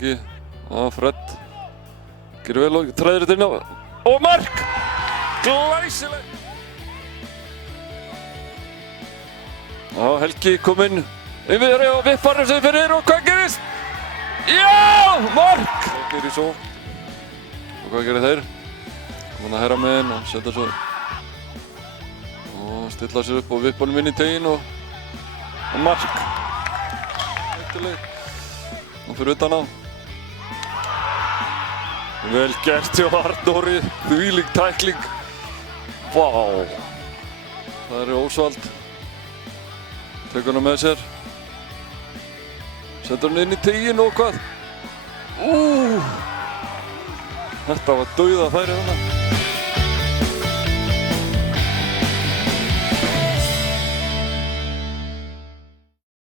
Helgi. Fred. Gerir vel og træðir þetta inn á. Og mark! Glæsilegt! Helgi kom inn yfir og vippar sig fyrir og hvað gerist? Já! Mark! Það gerir svo. Og hvað gerir þeir? Koma að herra með henn og setja svo. Og stilla sér upp og vippa honum inn í teginn og mark. Hættuleg. Og fyrir utan á. Vel gert hjá Arnóri. Þvílík tækling. Vá! Það er Ósvald. Tekur hana með sér. Setur hann inn í teginn og hvað? Þetta var dauðafæri þarna.